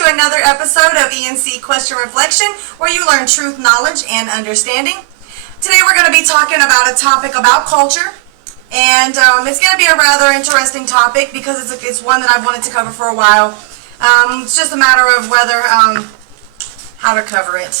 to another episode of E&C Question Reflection, where you learn truth, knowledge, and understanding. Today we're going to be talking about a topic about culture, and it's going to be a rather interesting topic because it's one that I've wanted to cover for a while. It's just a matter of whether, how to cover it.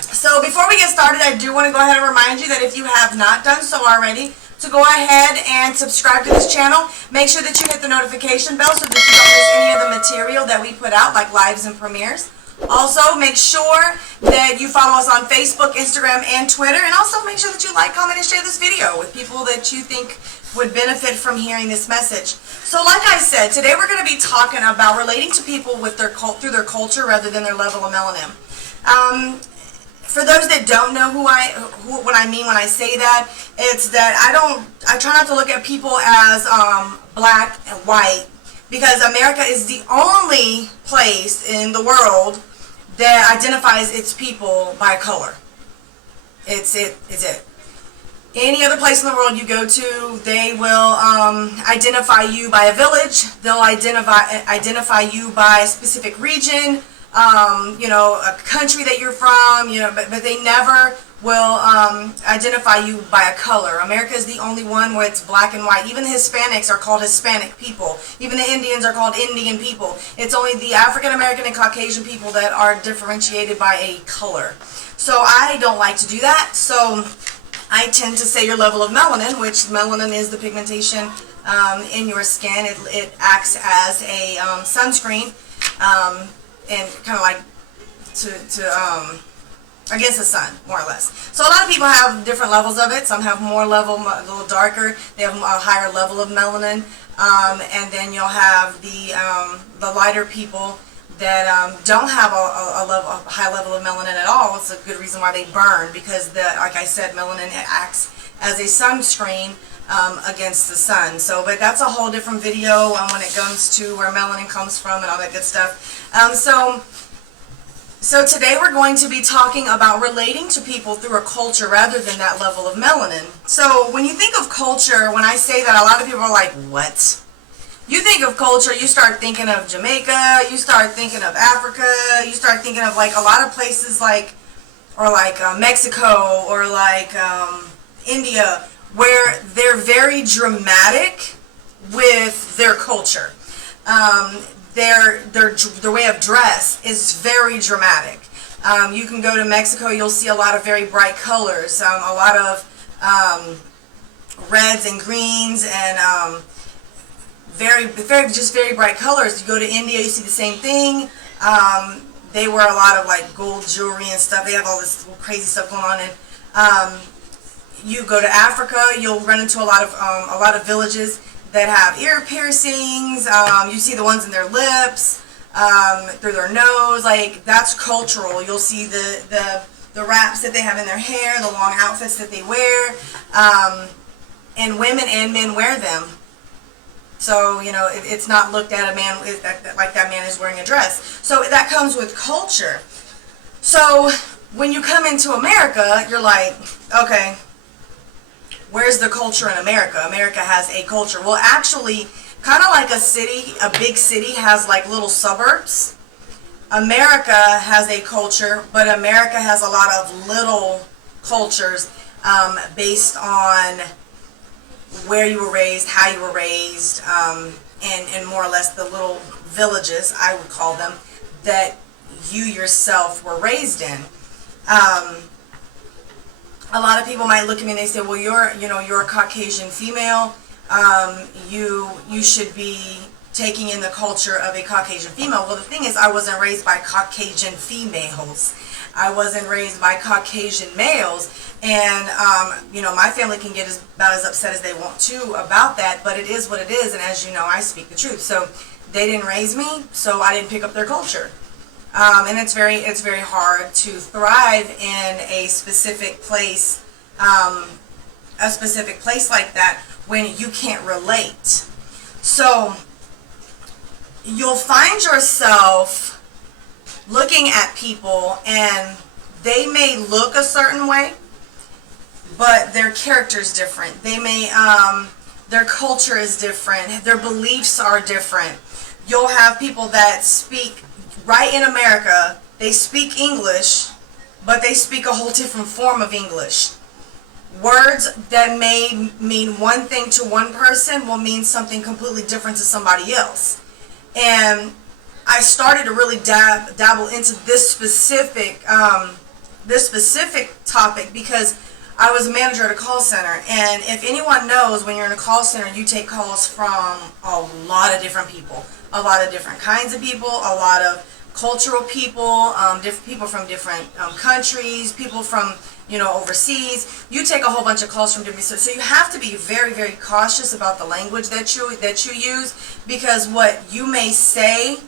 So before we get started, I do want to go ahead and remind you that if you have not done so already, to go ahead and subscribe to this channel. Make sure that you hit the notification bell so that you don't miss any of the material that we put out, like lives and premieres. Also, make sure that you follow us on Facebook, Instagram, and Twitter. And also make sure that you like, comment, and share this video with people that you think would benefit from hearing this message. So like I said, today we're going to be talking about relating to people with their through their culture rather than their level of melanin. For those that don't know what I mean when I say that, it's that I try not to look at people as black and white, because America is the only place in the world that identifies its people by color. It's it. Any other place in the world you go to, they will identify you by a village. They'll identify you by a specific region. A country that you're from, but they never will identify you by a color. America is the only one where it's black and white. Even the Hispanics are called Hispanic people. Even the Indians are called Indian people. It's only the African American and Caucasian people that are differentiated by a color. So I don't like to do that. So I tend to say your level of melanin, which melanin is the pigmentation in your skin. It acts as a sunscreen. And kind of like against the sun, more or less. So a lot of people have different levels of it. Some have more level, a little darker. They have a higher level of melanin. And then you'll have the lighter people that don't have a high level of melanin at all. It's a good reason why they burn, because like I said, melanin acts as a sunscreen against the sun. But that's a whole different video when it comes to where melanin comes from and all that good stuff. So today we're going to be talking about relating to people through a culture rather than that level of melanin. So when you think of culture, when I say that, a lot of people are like, what? You think of culture, you start thinking of Jamaica, you start thinking of Africa, you start thinking of like a lot of places like Mexico or like India, where they're very dramatic with their culture. Their way of dress is very dramatic. You can go to Mexico, you'll see a lot of very bright colors, a lot of reds and greens, and very bright colors. You go to India, you see the same thing. They wear a lot of like gold jewelry and stuff. They have all this crazy stuff going on. And you go to Africa, you'll run into a lot of villages that have ear piercings. You see the ones in their lips, through their nose. Like, that's cultural. You'll see the wraps that they have in their hair, the long outfits that they wear, and women and men wear them. So it's not looked at a man like that man is wearing a dress. So that comes with culture. So when you come into America, you're like, okay, where's the culture in America? America has a culture. Well, actually, kind of like a big city has like little suburbs. America has a culture, but America has a lot of little cultures based on where you were raised, how you were raised, and more or less the little villages, I would call them, that you yourself were raised in. A lot of people might look at me and they say, well, you're a Caucasian female. You should be taking in the culture of a Caucasian female. Well, the thing is, I wasn't raised by Caucasian females. I wasn't raised by Caucasian males. And, my family can get about as upset as they want to about that, but it is what it is. And as you know, I speak the truth. So they didn't raise me, so I didn't pick up their culture. And it's very hard to thrive in a specific place like that when you can't relate. So you'll find yourself looking at people and they may look a certain way, but their character is different. They may, their culture is different. Their beliefs are different. You'll have people that speak right in America, they speak English, but they speak a whole different form of English. Words that may mean one thing to one person will mean something completely different to somebody else. And I started to really dabble into this specific topic because I was a manager at a call center. And if anyone knows, when you're in a call center, you take calls from a lot of different people, a lot of different kinds of people, a lot of cultural people, different people from different countries, people from overseas. You take a whole bunch of calls from different, so you have to be very, very cautious about the language that you use, because what you may say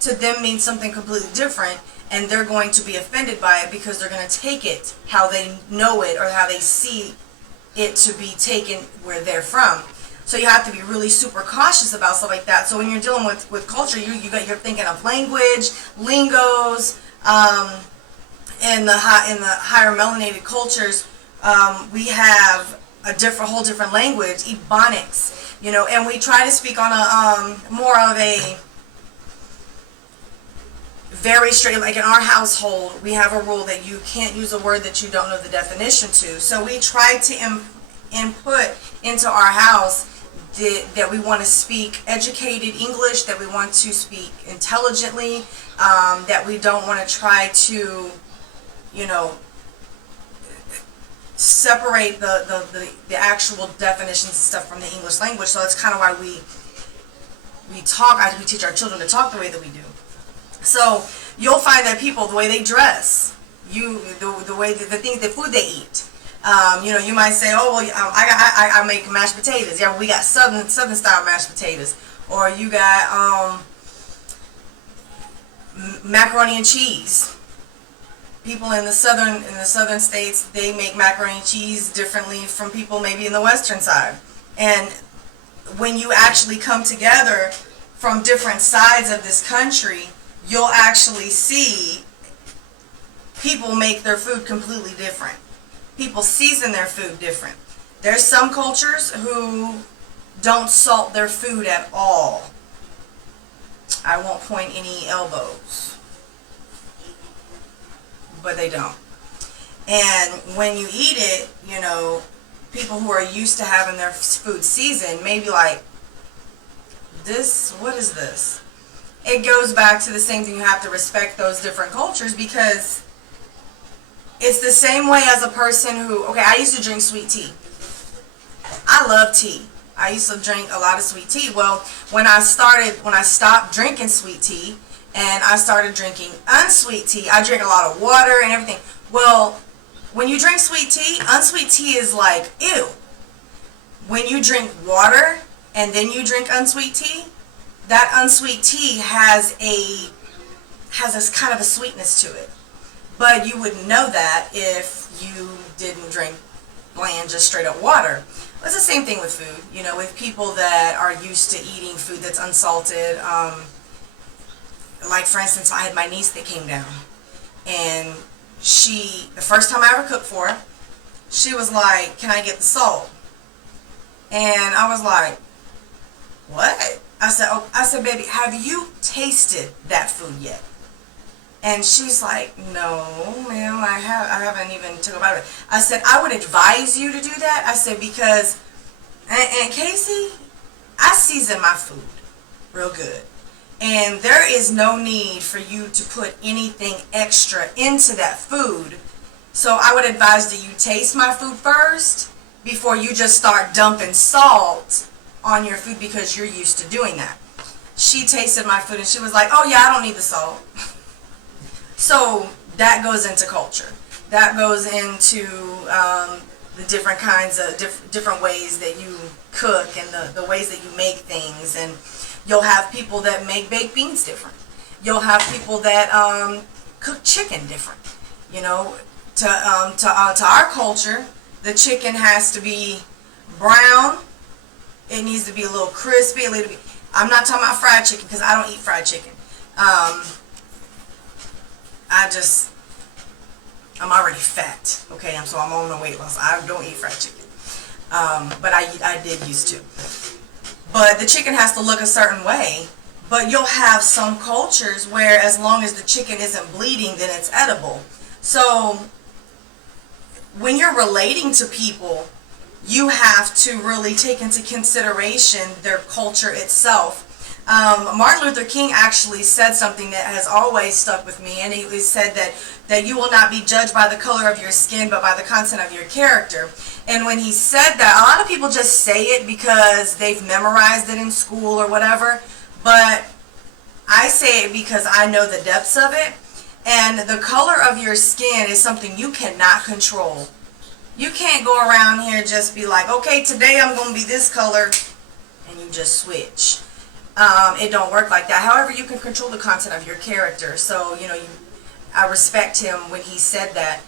to them means something completely different, and they're going to be offended by it because they're going to take it how they know it or how they see it to be taken where they're from. So you have to be really super cautious about stuff like that. So when you're dealing with culture, you're thinking of language, lingos. In the higher melanated cultures, we have a whole different language, ebonics, and we try to speak on a more of a very straight, like in our household, we have a rule that you can't use a word that you don't know the definition to. So we try to input into our house that we want to speak educated English, that we want to speak intelligently, that we don't want to try to separate the actual definitions and stuff from the English language. So that's kind of why we teach our children to talk the way that we do. So you'll find that people, the way they dress, the way the food they eat. You might say, oh well, I make mashed potatoes. Yeah, we got southern style mashed potatoes, or you got macaroni and cheese. People in the southern states, they make macaroni and cheese differently from people maybe in the western side. And when you actually come together from different sides of this country, you'll actually see people make their food completely different. People season their food different. There's some cultures who don't salt their food at all. I won't point any elbows, but they don't. And when you eat it, people who are used to having their food seasoned may be like, what is this? It goes back to the same thing. You have to respect those different cultures, because it's the same way as a person who, I used to drink sweet tea. I love tea. I used to drink a lot of sweet tea. Well, when I stopped drinking sweet tea and I started drinking unsweet tea, I drink a lot of water and everything. Well, when you drink sweet tea, unsweet tea is like, ew. When you drink water and then you drink unsweet tea, that unsweet tea has a kind of a sweetness to it. But you wouldn't know that if you didn't drink bland, just straight up water. It's the same thing with food, with people that are used to eating food that's unsalted. Like, for instance, I had my niece that came down, and the first time I ever cooked for her, she was like, can I get the salt? And I was like, what? I said, baby, have you tasted that food yet? And she's like, no, ma'am, I haven't even took about it. I said, I would advise you to do that. I said, because, and Casey, I season my food real good. And there is no need for you to put anything extra into that food. So I would advise that you taste my food first before you just start dumping salt on your food, because you're used to doing that. She tasted my food and she was like, oh yeah, I don't need the salt. So that goes into culture. That goes into the different kinds of different ways that you cook and the ways that you make things. And you'll have people that make baked beans different. You'll have people that cook chicken different. To our culture, the chicken has to be brown. It needs to be a little crispy, a little bit. I'm not talking about fried chicken, because I don't eat fried chicken. I'm already fat, okay? So I'm on the weight loss. I don't eat fried chicken. But I did used to. But the chicken has to look a certain way But you'll have some cultures where as long as the chicken isn't bleeding, then it's edible. So when you're relating to people, you have to really take into consideration their culture itself. Martin Luther King actually said something that has always stuck with me, and he said that you will not be judged by the color of your skin, but by the content of your character. And when he said that, a lot of people just say it because they've memorized it in school or whatever, but I say it because I know the depths of it, and the color of your skin is something you cannot control. You can't go around here and just be like, okay, today I'm going to be this color, and you just switch. It don't work like that. However, you can control the content of your character. So, I respect him when he said that,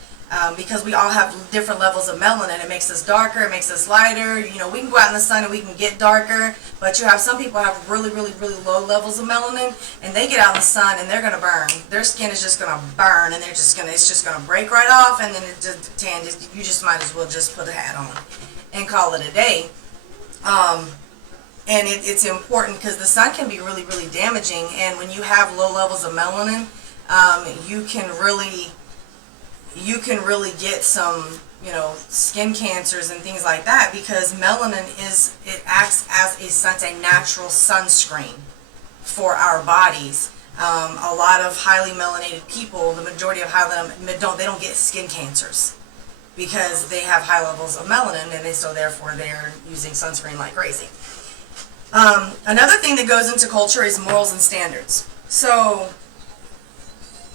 because we all have different levels of melanin. It makes us darker, it makes us lighter. We can go out in the sun and we can get darker, but you have some people have really, really, really low levels of melanin, and they get out in the sun and they're going to burn. Their skin is just going to burn, and it's just going to break right off, and then you just might as well just put a hat on and call it a day. And it's important because the sun can be really, really damaging, and when you have low levels of melanin, you can really get some, skin cancers and things like that, because melanin acts as a natural sunscreen for our bodies. A lot of highly melanated people, the majority of they don't get skin cancers because they have high levels of melanin, and so therefore they're using sunscreen like crazy. Another thing that goes into culture is morals and standards. So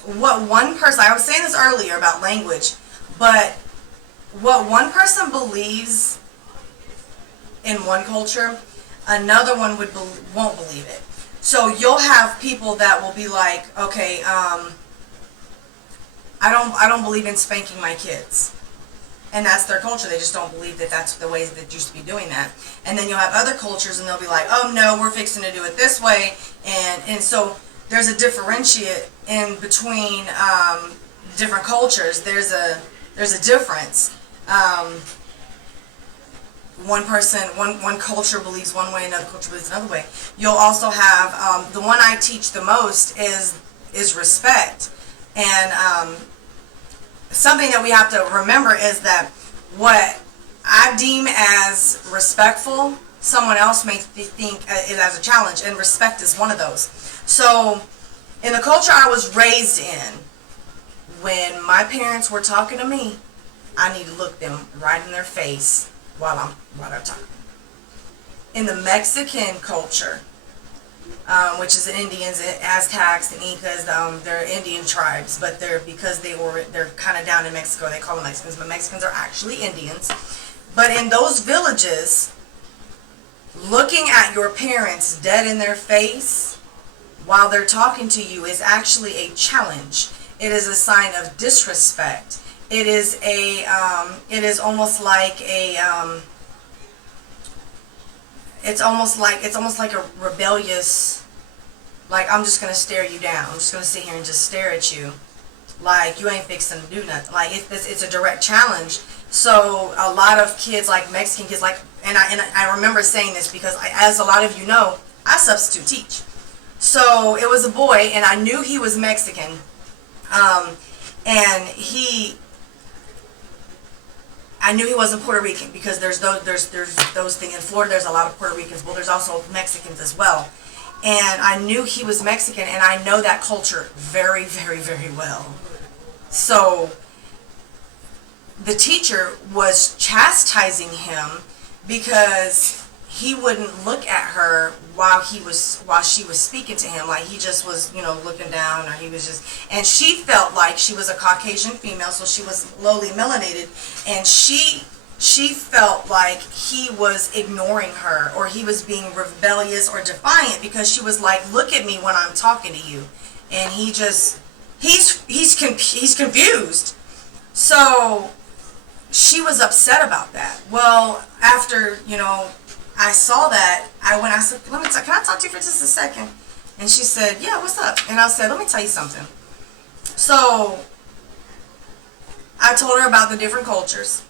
what one person, I was saying this earlier about language, but what one person believes in one culture, another one won't believe it. So you'll have people that will be like, okay, I don't believe in spanking my kids. And that's their culture. They just don't believe that that's the way that you should be doing that. And then you'll have other cultures, and they'll be like, oh no, we're fixing to do it this way. And so there's a differentiate in between different cultures. There's a difference. One culture believes one way, another culture believes another way. You'll also have the one I teach the most is respect. And something that we have to remember is that what I deem as respectful, someone else may think it as a challenge, and respect is one of those. So in the culture I was raised in, when my parents were talking to me, I need to look them right in their face while they're talking. In the Mexican culture, which is the Indians, Aztecs, and Incas, they're Indian tribes, but they're kind of down in Mexico. They call them Mexicans, but Mexicans are actually Indians. But in those villages, looking at your parents dead in their face while they're talking to you is actually a challenge. It is a sign of disrespect. It is almost like it's almost like a rebellious, like, I'm just going to stare you down. I'm just going to sit here and just stare at you. Like, you ain't fixing to do nothing. Like, it's a direct challenge. So a lot of kids, like Mexican kids, like, and I remember saying this because, as a lot of you know, I substitute teach. So it was a boy, and I knew he was Mexican. And I knew he wasn't Puerto Rican because there's those things in Florida. There's a lot of Puerto Ricans, but there's also Mexicans as well. And I knew he was Mexican, and I know that culture very, very, very well. So the teacher was chastising him because he wouldn't look at her while she was speaking to him. Like, he just was, looking down, or he was just, and she felt like she was a Caucasian female, so she was lowly melanated, and she felt like he was ignoring her, or he was being rebellious or defiant, because she was like, look at me when I'm talking to you. And he's confused. So she was upset about that. Well, after, I saw that, I said, can I talk to you for just a second? And she said, yeah, what's up? And I said, let me tell you something. So I told her about the different cultures,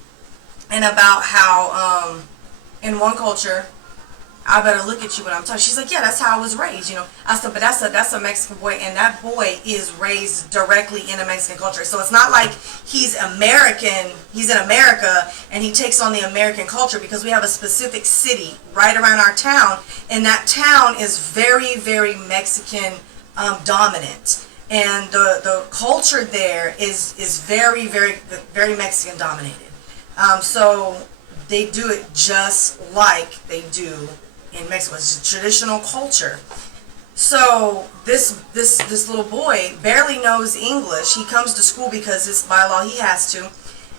and about how in one culture, I better look at you when I'm talking. She's like, yeah, that's how I was raised, you know. I said, but that's a Mexican boy, and that boy is raised directly in a Mexican culture. So it's not like he's American, he's in America, and he takes on the American culture, because we have a specific city right around our town, and that town is very, very Mexican dominant. And the culture there is very, very, very Mexican dominated. So they do it just like they do in Mexico. It's a traditional culture. So this little boy barely knows English. He comes to school because it's by law he has to.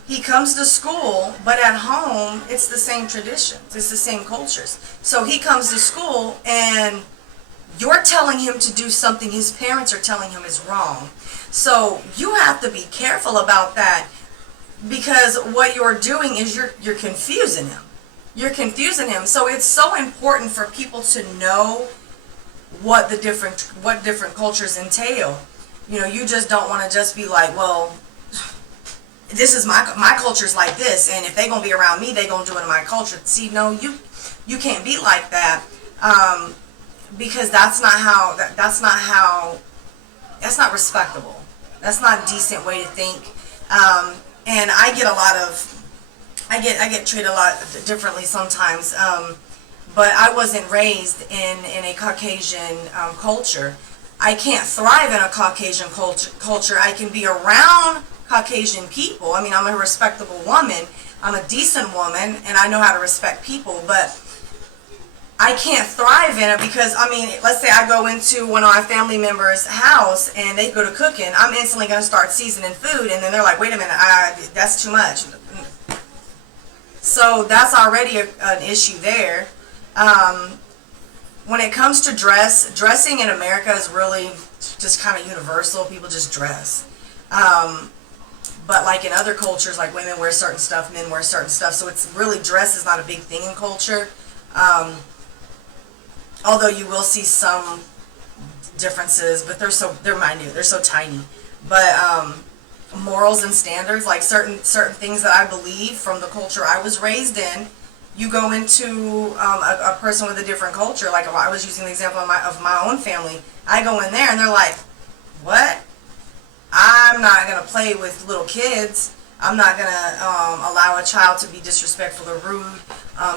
He comes to school, but at home it's the same traditions. It's the same cultures. So he comes to school and you're telling him to do something his parents are telling him is wrong. So you have to be careful about that, because what you're doing is you're confusing him. You're confusing him. So it's so important for people to know what different cultures entail. You know, you just don't want to just be like, well, this is my culture's like this, and if they gonna be around me, they gonna do it in my culture. See, no, you can't be like that, because that's not respectable. That's not a decent way to think. And I get treated a lot differently sometimes. But I wasn't raised in a Caucasian culture. I can't thrive in a Caucasian culture. I can be around Caucasian people. I mean, I'm a respectable woman. I'm a decent woman, and I know how to respect people. But I can't thrive in it because, I mean, let's say I go into one of my family members' house and they go to cooking. I'm instantly going to start seasoning food, and then they're like, wait a minute, that's too much. So that's already an issue there. When it comes to dressing in America is really just kind of universal. People just dress. But like in other cultures, like women wear certain stuff, men wear certain stuff. So it's really, dress is not a big thing in culture. Although you will see some differences, but they're minute, they're so tiny. But morals and standards, like certain things that I believe from the culture I was raised in, you go into a person with a different culture. Like I was using the example of my own family. I go in there and they're like, "What? I'm not gonna play with little kids. I'm not gonna allow a child to be disrespectful or rude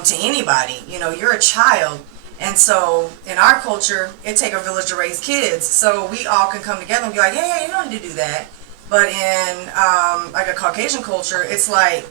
to anybody. You know, you're a child." And so in our culture, it takes a village to raise kids. So we all can come together and be like, hey, you don't need to do that. But in like a Caucasian culture, it's like,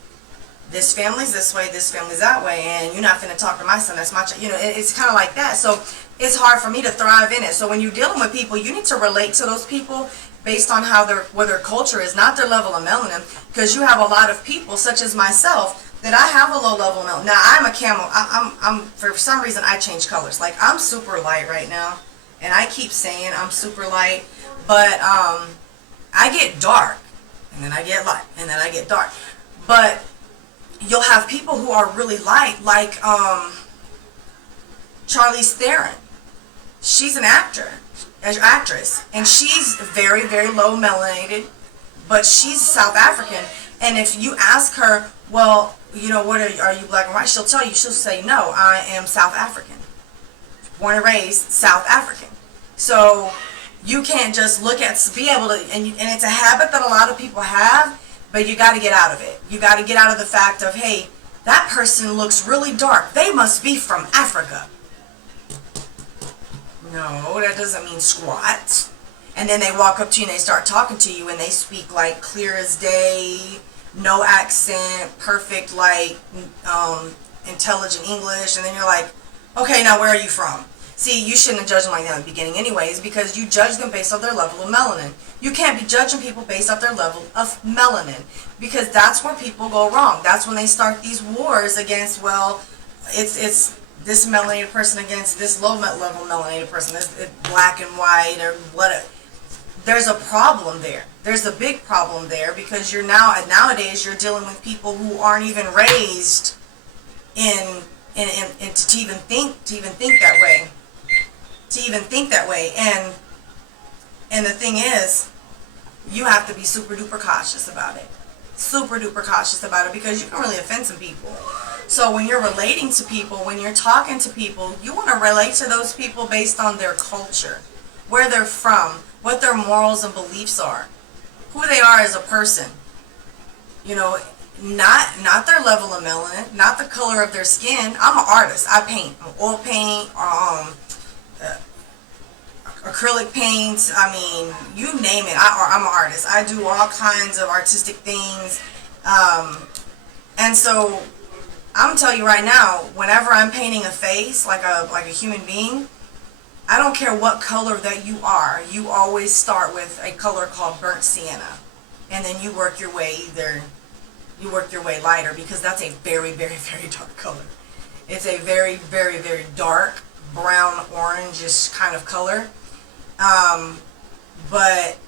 this family's this way, this family's that way, and you're not finna talk to my son, that's my child. You know, it's kind of like that. So it's hard for me to thrive in it. So when you're dealing with people, you need to relate to those people based on what their culture is, not their level of melanin. Because you have a lot of people, such as myself, that I have a low level of melanin. Now I'm a camel. I'm for some reason I change colors. Like I'm super light right now, and I keep saying I'm super light, but I get dark, and then I get light, and then I get dark. But you'll have people who are really light, like Charlize Theron. She's an actress, and she's very, very low melanated, but she's South African. And if you ask her, well, you know, what are you black and white? She'll tell you. She'll say, no, I am South African, born and raised South African. So you can't just be able to, and it's a habit that a lot of people have. But you got to get out of it. You got to get out of the fact of, hey, that person looks really dark. They must be from Africa. No, that doesn't mean squat. And then they walk up to you and they start talking to you and they speak like clear as day, no accent, perfect, like intelligent English. And then you're like, okay, now where are you from? See, you shouldn't have judged them like that in the beginning anyways, because you judge them based on their level of melanin. You can't be judging people based off their level of melanin, because that's where people go wrong. That's when they start these wars against, well, it's this melanated person against this low level melanated person, this black and white or whatever. There's a problem there. There's a big problem there, because nowadays you're dealing with people who aren't even raised to even think that way. And the thing is, you have to be super duper cautious about it. Super duper cautious about it, because you can really offend some people. So when you're relating to people, when you're talking to people, you want to relate to those people based on their culture, where they're from, what their morals and beliefs are, who they are as a person. You know, not their level of melanin, not the color of their skin. I'm an artist. I paint. Oil paint, acrylic paints. I mean, you name it. I'm an artist. I do all kinds of artistic things. And so I'm telling you right now, whenever I'm painting a face, like a human being, I don't care what color that you are. You always start with a color called burnt sienna, and then you work your way lighter, because that's a very, very, very dark color. It's a very, very, very dark brown orangish kind of color. But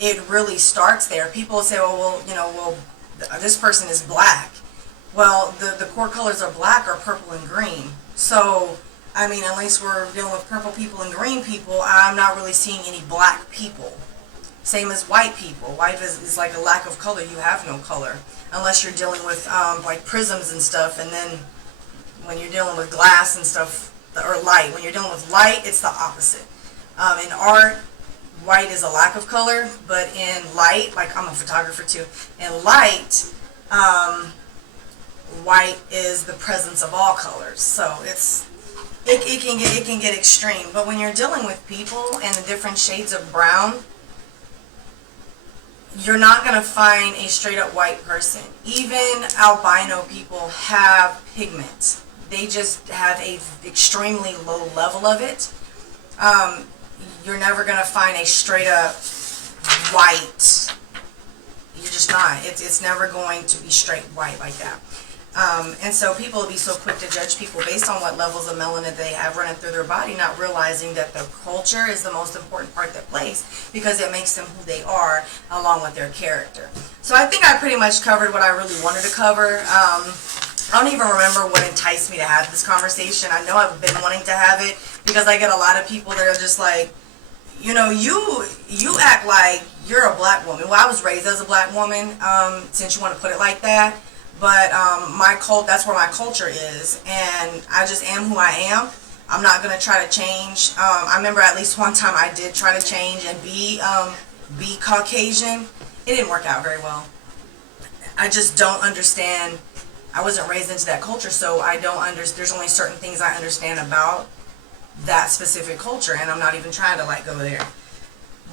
it really starts there. People say, well, this person is black. Well, the core colors of black are purple and green. So, I mean, unless we're dealing with purple people and green people, I'm not really seeing any black people. Same as white people. White is like a lack of color. You have no color. Unless you're dealing with like prisms and stuff, and then when you're dealing with glass and stuff, or light. When you're dealing with light, it's the opposite. In art, white is a lack of color, but in light, like I'm a photographer too, in light, white is the presence of all colors. So it can get extreme. But when you're dealing with people and the different shades of brown, you're not going to find a straight up white person. Even albino people have pigment. They just have a extremely low level of it. You're never going to find a straight up white. You're just not. It's never going to be straight white like that. And so people will be so quick to judge people based on what levels of melanin they have running through their body, not realizing that the culture is the most important part that plays, because it makes them who they are along with their character. So I think I pretty much covered what I really wanted to cover. I don't even remember what enticed me to have this conversation. I know I've been wanting to have it because I get a lot of people that are just like, you act like you're a black woman. Well, I was raised as a black woman, since you want to put it like that. But that's where my culture is, and I just am who I am. I'm not gonna try to change. I remember at least one time I did try to change and be Caucasian. It didn't work out very well. I just don't understand. I wasn't raised into that culture, so I don't understand. There's only certain things I understand about that specific culture, and I'm not even trying to go there.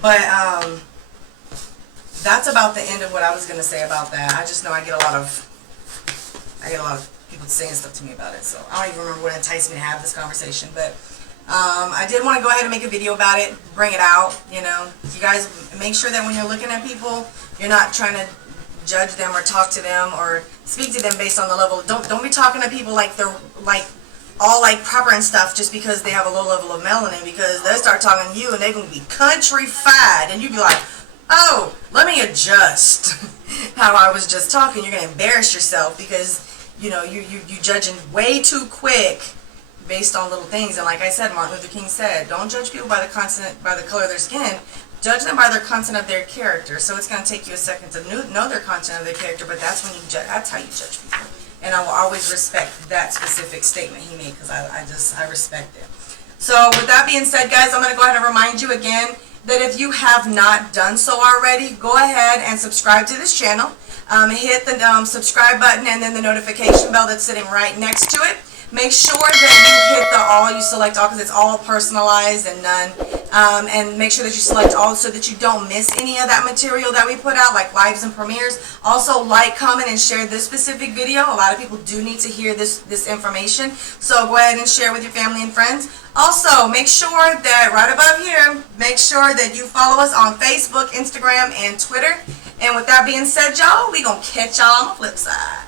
But that's about the end of what I was gonna say about that. I just know I get a lot of people saying stuff to me about it, so I don't even remember what enticed me to have this conversation. But I did want to go ahead and make a video about it, bring it out. You guys make sure that when you're looking at people, you're not trying to judge them or talk to them or speak to them based on the level. Don't be talking to people like they're all proper and stuff just because they have a low level of melanin, because they'll start talking to you and they're gonna be countrified, and you'd be like, oh, let me adjust how I was just talking. You're gonna embarrass yourself because you judging way too quick based on little things. And like I said, Martin Luther King said, don't judge people by the color of their skin. Judge them by their content of their character. So it's going to take you a second to know their content of their character, but that's when that's how you judge people. And I will always respect that specific statement he made, because I respect it. So with that being said, guys, I'm going to go ahead and remind you again that if you have not done so already, go ahead and subscribe to this channel. Hit the subscribe button and then the notification bell that's sitting right next to it. Make sure that you hit the all, you select all, because it's all personalized and none. And make sure that you select all so that you don't miss any of that material that we put out, like lives and premieres. Also, like, comment, and share this specific video. A lot of people do need to hear this information. So go ahead and share with your family and friends. Also, make sure that right above here, make sure that you follow us on Facebook, Instagram, and Twitter. And with that being said, y'all, we gonna catch y'all on the flip side.